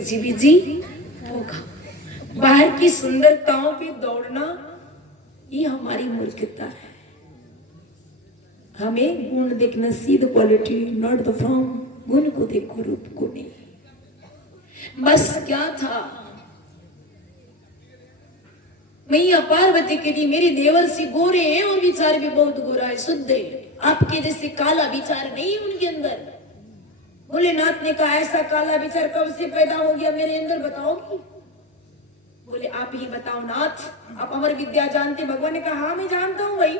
Busy होगा। बाहर की सुंदरताओं पे दौड़ना ये हमारी मूर्खता है। हमें गुण देखना, see the quality not the form. गुण को देखो, रूप को नहीं। बस क्या था, मैया पार्वती के लिए मेरे देवर से गोरे हैं और विचार भी बहुत गोरा है, शुद्ध है। आपके जैसे काला विचार नहीं है उनके अंदर। भोलेनाथ ने कहा ऐसा काला विचार कब से पैदा हो गया मेरे अंदर, बताओगी? बोले आप ही बताओ नाथ, आप अमर विद्या जानते? भगवान ने कहा हाँ मैं जानता हूं भाई।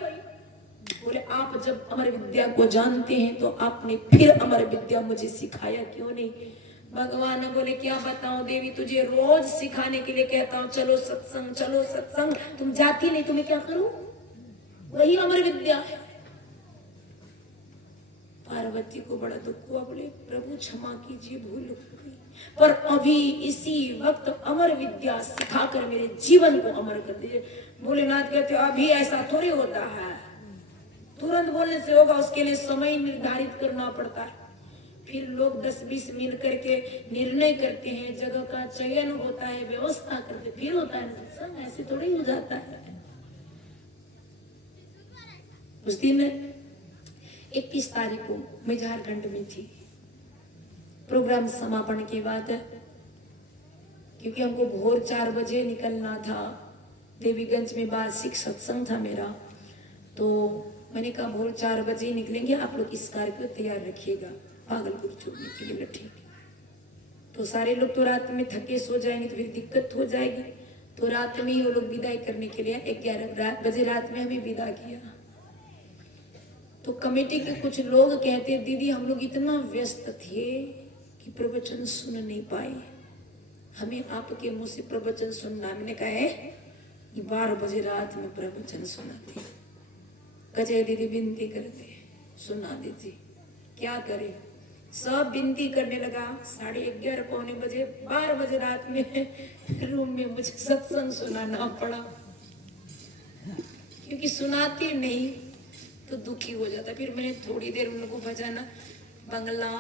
बोले आप जब अमर विद्या को जानते हैं तो आपने फिर अमर विद्या मुझे सिखाया क्यों नहीं? भगवान बोले क्या बताऊं देवी, तुझे रोज सिखाने के लिए कहता हूं चलो सत्संग, चलो सत्संग, तुम जाती नहीं, तुम्हें क्या करूं? वही अमर विद्या है। पार्वती को बड़ा दुख हुआ, बोले प्रभु क्षमा कीजिए, भूल हो गई, पर अभी इसी वक्त अमर विद्या सिखाकर मेरे जीवन को अमर कर दीजिए। भोलेनाथ कहते अभी ऐसा थोड़ी होता है, तुरंत बोलने से होगा, उसके लिए समय निर्धारित करना पड़ता है। फिर लोग 10-20 मिल करके निर्णय करते हैं, जगह का चयन होता है, व्यवस्था करते, फिर होता है सत्संग। ऐसे थोड़ी हो जाता है। उस दिन 21 तारीख को मैं झारखंड में थी। प्रोग्राम समापन के बाद, क्योंकि हमको भोर 4 बजे निकलना था, देवीगंज में वार्षिक सत्संग था मेरा, तो मैंने कहा भोर 4 बजे निकलेंगे, आप लोग इस कार को तैयार रखिएगा भागलपुर छोड़ने के लिए। ठीक। तो सारे लोग तो रात में थके सो जाएंगे तो फिर दिक्कत हो जाएगी, तो रात में ही वो लोग विदाई करने के लिए 11 बजे रात में हमें विदा किया। तो कमेटी के कुछ लोग कहते दीदी हम लोग इतना व्यस्त थे कि प्रवचन सुन नहीं पाए, हमें आपके मुंह से प्रवचन सुनना। मैंने कहा है 12 बजे रात में प्रवचन सुनाती, कहे दीदी विनती करते सुना दीजिए। क्या करे, सब विनती करने लगा। 11:30 पौने बजे 12 बजे रात में रूम में मुझे सत्संग सुनाना पड़ा, क्योंकि सुनाते नहीं तो दुखी हो जाता। फिर मैंने थोड़ी देर उनको बजाना बंगला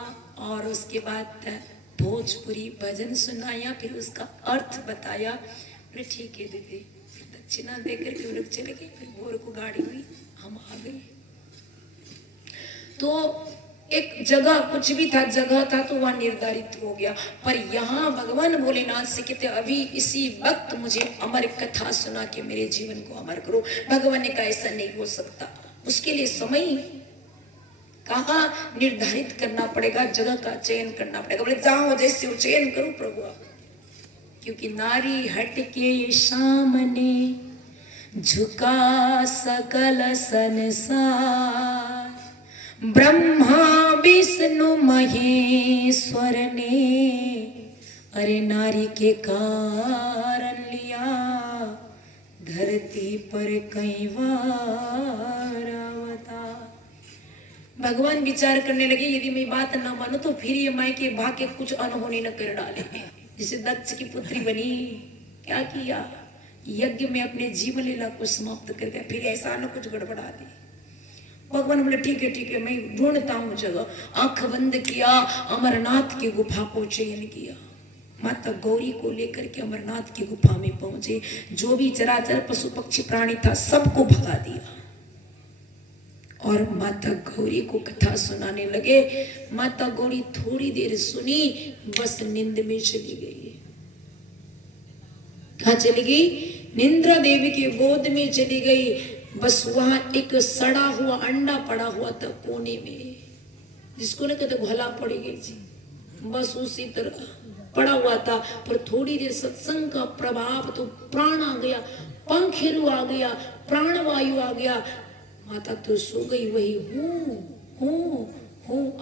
और उसके बाद भोजपुरी भजन सुनाया, फिर उसका अर्थ बताया। बोले ठीक है दीदी। फिर दक्षिणा देकर के वो लोग चले गए। फिर भोर को गाड़ी हुई, हम आ गए। तो एक जगह, कुछ भी था, जगह था तो वहां निर्धारित हो गया। पर यहाँ भगवान भोलेनाथ से कहते अभी इसी वक्त मुझे अमर कथा सुना के मेरे जीवन को अमर करो। भगवान ने कहा ऐसा नहीं हो सकता, उसके लिए समय कहा निर्धारित करना पड़ेगा, जगह का चयन करना पड़ेगा। बोले जाओ जैसे वो चयन करो प्रभु आप, क्योंकि नारी हट के सामने झुका सकल संसार, ब्रह्मा विष्णु महेश्वर ने अरे नारी के कारण लिया धरती पर कई बार अवतार। भगवान विचार करने लगे यदि मैं बात न मानो तो फिर ये माई के भाग्य कुछ अनहोनी न कर डाले। जैसे दक्ष की पुत्री बनी, क्या किया, यज्ञ में अपने जीवन लीला को समाप्त कर दिया, फिर ऐसा न कुछ गड़बड़ा दी। भगवान बोले ठीक है मैं ढूंढता हूँ जगह। आंख बंद किया, अमरनाथ की गुफा को चयन किया, माता गौरी को लेकर के अमरनाथ की गुफा में पहुंचे। जो भी चराचर पशु पक्षी प्राणी था सबको भगा दिया और माता गौरी को कथा सुनाने लगे। माता गौरी थोड़ी देर सुनी, बस नींद में चली गई। कहाँ चली गई? निंद्रा देवी की गोद में चली गई। बस वहां एक सड़ा हुआ अंडा पड़ा हुआ था कोने में, जिसको ना कहते घोला पड़ी गई थी, बस उसी तरह पड़ा हुआ था। पर थोड़ी देर सत्संग का प्रभाव तो प्राण आ गया, पंखेरु आ गया, प्राणवायु आ गया। माता तो सो गई, वही हूँ